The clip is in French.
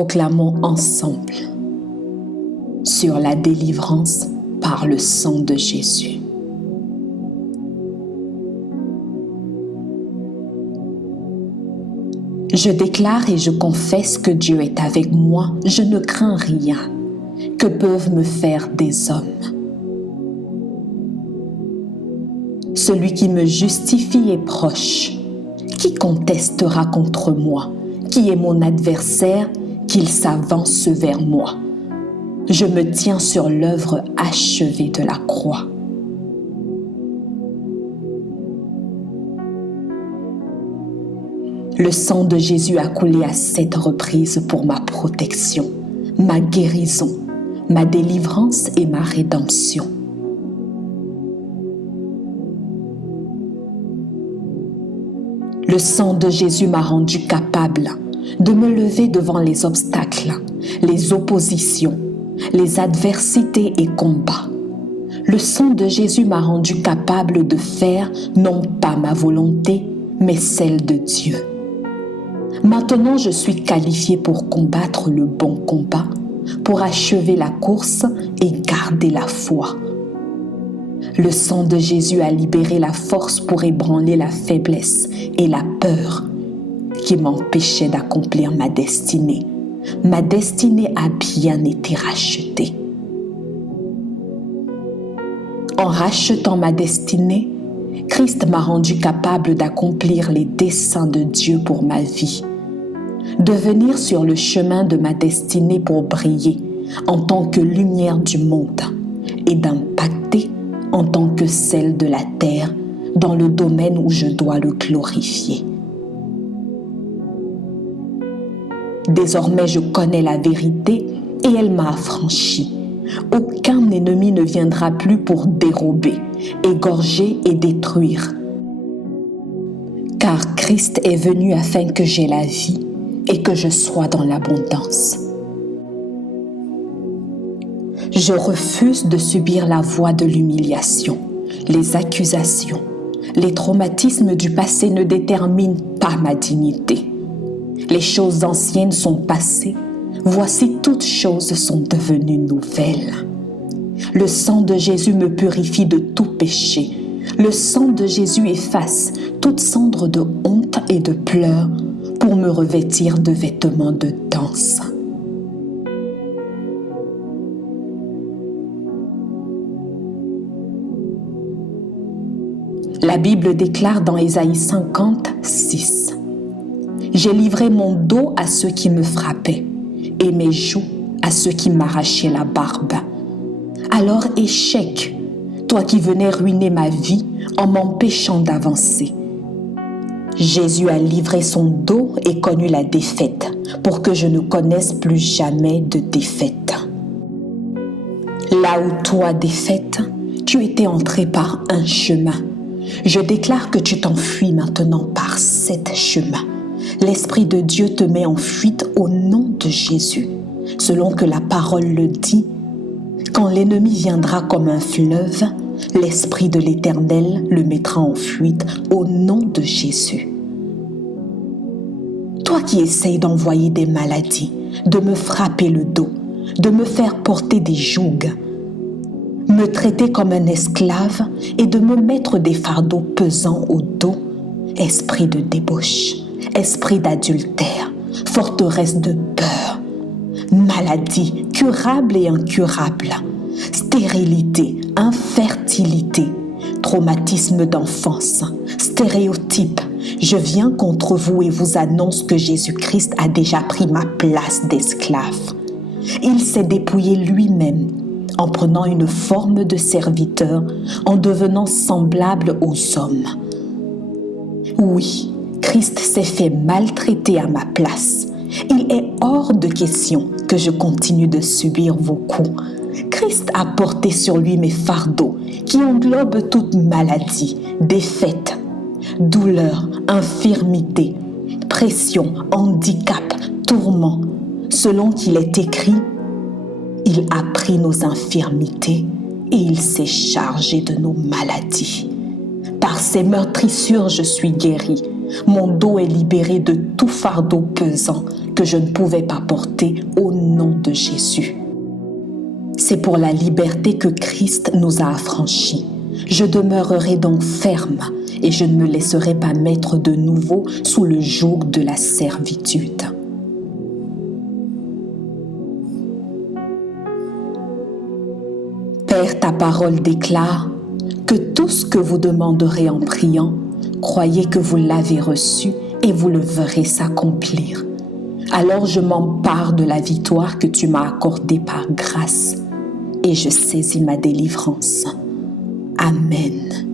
Proclamons ensemble sur la délivrance par le sang de Jésus. Je déclare et je confesse que Dieu est avec moi. Je ne crains rien. Que peuvent me faire des hommes? Celui qui me justifie est proche. Qui contestera contre moi? Qui est mon adversaire? Qu'il s'avance vers moi. Je me tiens sur l'œuvre achevée de la croix. Le sang de Jésus a coulé à 7 reprises pour ma protection, ma guérison, ma délivrance et ma rédemption. Le sang de Jésus m'a rendu capable de me lever devant les obstacles, les oppositions, les adversités et combats. Le sang de Jésus m'a rendu capable de faire non pas ma volonté, mais celle de Dieu. Maintenant, je suis qualifiée pour combattre le bon combat, pour achever la course et garder la foi. Le sang de Jésus a libéré la force pour ébranler la faiblesse et la peur qui m'empêchaient d'accomplir ma destinée. Ma destinée a bien été rachetée. En rachetant ma destinée, Christ m'a rendu capable d'accomplir les desseins de Dieu pour ma vie, de venir sur le chemin de ma destinée pour briller en tant que lumière du monde et d'impacter en tant que celle de la terre dans le domaine où je dois le glorifier. Désormais, je connais la vérité et elle m'a affranchi. Aucun ennemi ne viendra plus pour dérober, égorger et détruire. Car Christ est venu afin que j'aie la vie et que je sois dans l'abondance. Je refuse de subir la voie de l'humiliation, les accusations. Les traumatismes du passé ne déterminent pas ma dignité. Les choses anciennes sont passées. Voici toutes choses sont devenues nouvelles. Le sang de Jésus me purifie de tout péché. Le sang de Jésus efface toute cendre de honte et de pleurs pour me revêtir de vêtements de danse. La Bible déclare dans Ésaïe 50, 6 : « J'ai livré mon dos à ceux qui me frappaient et mes joues à ceux qui m'arrachaient la barbe. Alors échec, toi qui venais ruiner ma vie en m'empêchant d'avancer. » Jésus a livré son dos et connu la défaite pour que je ne connaisse plus jamais de défaite. Là où toi, défaite, tu étais entré par un chemin. Je déclare que tu t'enfuis maintenant par 7 chemins. L'Esprit de Dieu te met en fuite au nom de Jésus. Selon que la parole le dit, quand l'ennemi viendra comme un fleuve, l'Esprit de l'Éternel le mettra en fuite au nom de Jésus. Toi qui essayes d'envoyer des maladies, de me frapper le dos, de me faire porter des jougs, me traiter comme un esclave et de me mettre des fardeaux pesants au dos, esprit de débauche, esprit d'adultère, forteresse de peur, maladie curable et incurable, stérilité, infertilité, traumatisme d'enfance, stéréotypes. Je viens contre vous et vous annonce que Jésus-Christ a déjà pris ma place d'esclave. Il s'est dépouillé lui-même en prenant une forme de serviteur, en devenant semblable aux hommes. Oui, Christ s'est fait maltraiter à ma place. Il est hors de question que je continue de subir vos coups. Christ a porté sur lui mes fardeaux qui englobent toute maladie, défaite, douleur, infirmité, pression, handicap, tourment. Selon qu'il est écrit, il a pris nos infirmités et il s'est chargé de nos maladies. Par ses meurtrissures, je suis guéri. Mon dos est libéré de tout fardeau pesant que je ne pouvais pas porter au nom de Jésus. C'est pour la liberté que Christ nous a affranchis. Je demeurerai donc ferme et je ne me laisserai pas mettre de nouveau sous le joug de la servitude. Père, ta parole déclare que tout ce que vous demanderez en priant, croyez que vous l'avez reçu et vous le verrez s'accomplir. Alors je m'empare de la victoire que tu m'as accordée par grâce et je saisis ma délivrance. Amen.